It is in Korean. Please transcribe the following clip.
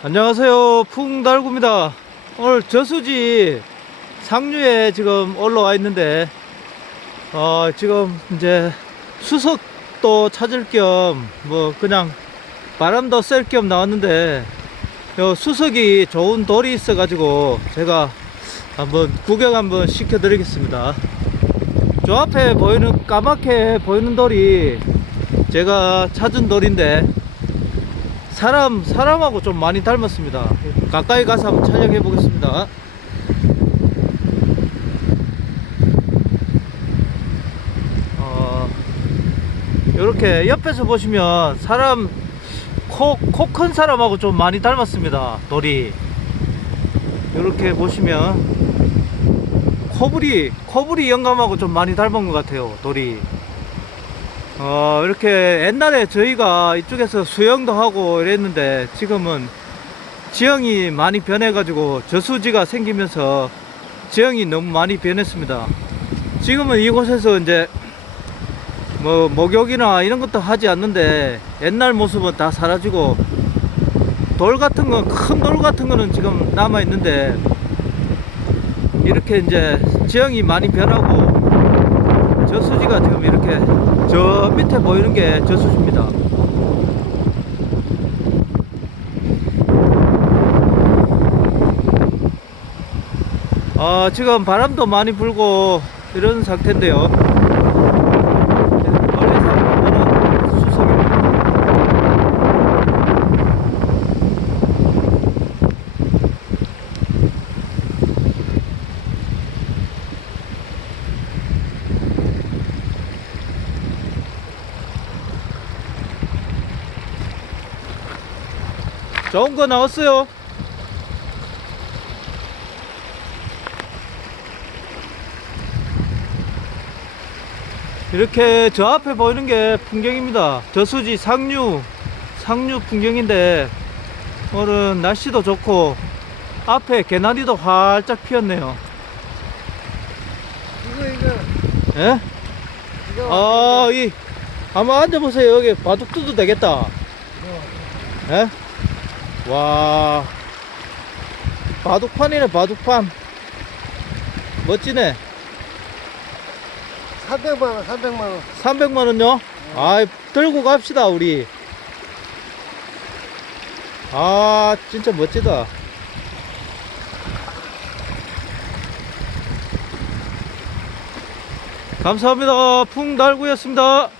안녕하세요. 풍달구입니다. 오늘 저수지 상류에 지금 올라와 있는데 어 지금 이제 수석도 찾을 겸 뭐 그냥 바람도 쐴 겸 나왔는데 요 수석이 좋은 돌이 있어 가지고 제가 한번 구경 한번 시켜 드리겠습니다. 저 앞에 보이는 까맣게 보이는 돌이 제가 찾은 돌인데 사람 사람하고 좀 많이 닮았습니다. 가까이 가서 한번 촬영해 보겠습니다. 어, 이렇게 옆에서 보시면 사람 코코큰 사람하고 좀 많이 닮았습니다. 돌이 이렇게 보시면 코불이 코불이 영감하고 좀 많이 닮은 것 같아요. 돌이. 어, 이렇게 옛날에 저희가 이쪽에서 수영도 하고 이랬는데 지금은 지형이 많이 변해가지고 저수지가 생기면서 지형이 너무 많이 변했습니다. 지금은 이곳에서 이제 뭐 목욕이나 이런 것도 하지 않는데 옛날 모습은 다 사라지고 돌 같은 건 큰 돌 같은 거는 지금 남아 있는데 이렇게 이제 지형이 많이 변하고 저수지가 지금 이렇게 저 밑에 보이는 게 저수지입니다. 아, 지금 바람도 많이 불고 이런 상태인데요. 멀리서 보는 수석입니다. 좋은 거 나왔어요. 이렇게 저 앞에 보이는 게 풍경입니다. 저수지 상류, 상류 풍경인데 오늘은 날씨도 좋고 앞에 개나리도 활짝 피었네요. 이거 이거 예? 이거 아, 이 한번 앉아보세요. 여기 바둑 두도 되겠다. 예? 와, 바둑판이네, 바둑판. 멋지네. 400만 원, 400만 원. 300만원요? 아, 들고 갑시다, 우리. 아, 진짜 멋지다. 감사합니다. 풍달구였습니다.